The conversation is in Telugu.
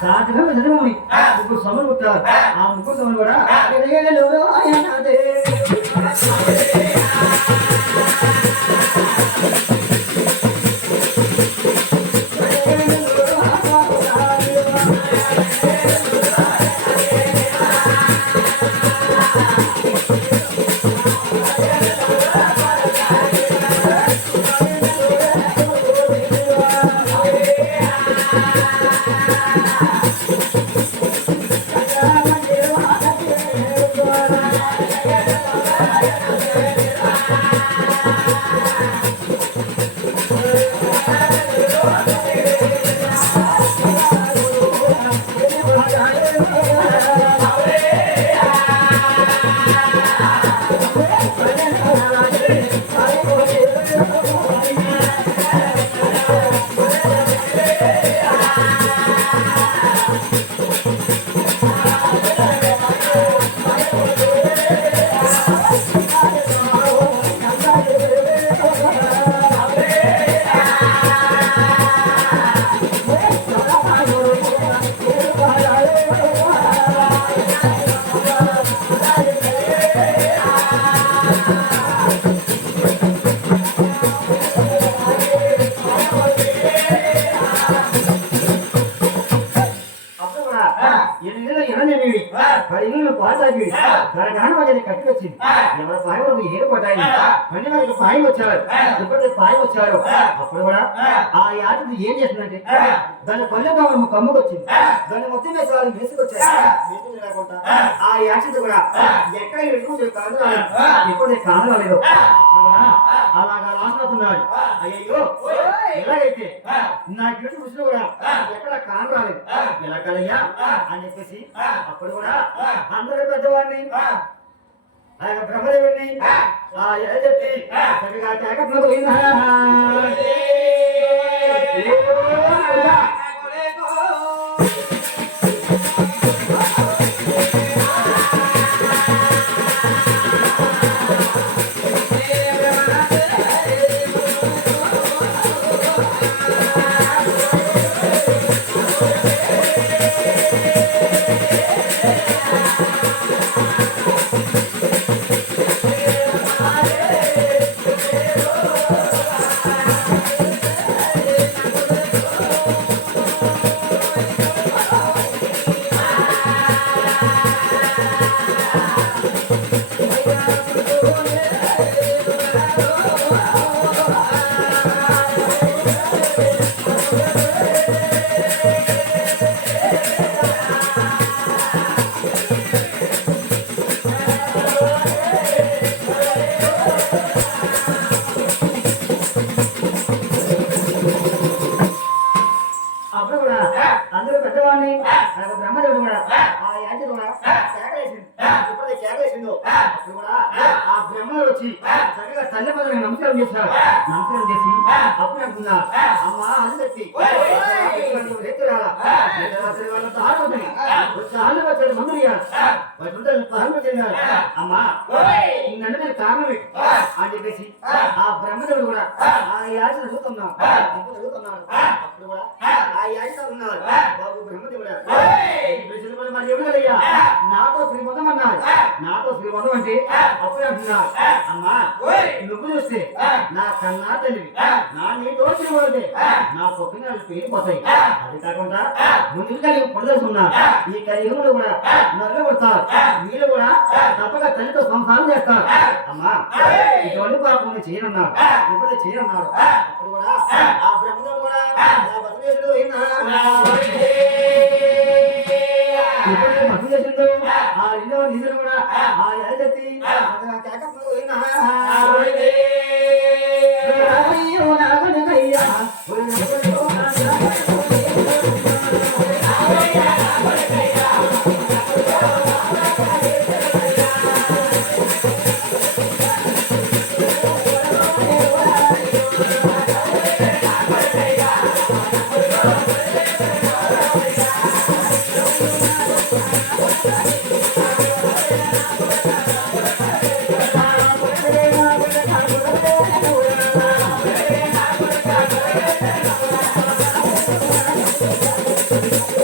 సాటిగా చదువుని ముగ్గురు సమలు పుట్టారు. ఆ ముగ్గురు సమలు కూడా కట్టుకొచ్చింది. ఎవరి పాయం ఏడు పడ్డాయి. మళ్ళీ మనకి పాయం వచ్చారు. ఎప్పుడైతే పాయం వచ్చారో అప్పుడు కూడా ఆ యాత్ర ఏం చేస్తుందంటే దాని పల్లె కావాలి కమ్ముకు వచ్చింది. దాన్ని మొత్తం మీద సార్ వేసుకొచ్చారు. ఆ యాత్ర కూడా ఎక్కడ ఎప్పుడు కాదు రాలేదు. ఎప్పుడు కాదు రాలేదు. అలాగా లాస్తున్నాడు. అయ్యో ఎలాగైతే నాకు దృష్టిలో కూడా ఎక్కడ కాను రాలేదు. ఎలా కలయ్యా అని చెప్పేసి అప్పుడు కూడా అందరూ పెద్దవాడిని ఆయన బ్రహ్మదేవుని చెప్పి సరిగా కేకట్లకు బ్రహ్మదేవుడు కూడా ఆ యాంటి కూడా కేకలేసింది. ఎప్పుడైతే కేకలేసిందో అప్పుడు కూడా ఆ బ్రహ్మదేవుడు వచ్చి చక్కగా తల్లి పదవి నమస్కారం చేశారు. నమస్కారం చేసి అప్పుడు అంటున్నా అమ్మ అని చెప్పి వచ్చాడు మందులు అమ్మా నన్ను నేను కారణమే అని చెప్పేసి ఆ బ్రహ్మదేవుడు కూడా ఆ యాచన చదువుతున్నాడు. అప్పుడు కూడా ఆ యాచన ఉన్నాడు. బాబు బ్రహ్మదేవుడా మరి ఎవరయ్యా నాతో శ్రీమంతం అన్నారు. నాతో శ్రీమంతం అంటే అప్పుడే అంటున్నారు అమ్మా నువ్వు చూస్తే నా కన్నా తెలివి నా నీతో శ్రీమంతే నా పొద్దున పేరిపోతాయి. అది కాకుండా ముందు కలిగి పొందలుస్తున్నారు. ఈ కలియుగంలో కూడా నన్ను కొడతారు. వీళ్ళు కూడా తప్పక తల్లితో సంసారం చేస్తారు. అమ్మా ఇటువంటి పాపం చేయనున్నాడు. ఇప్పుడు చేయనున్నాడు. అప్పుడు కూడా ఆ బ్రహ్మదేవుడు కూడా మతం చేసిండు. ఆ రెండవ నిధులు కూడా ఆ ఎదెత్తి Thank you.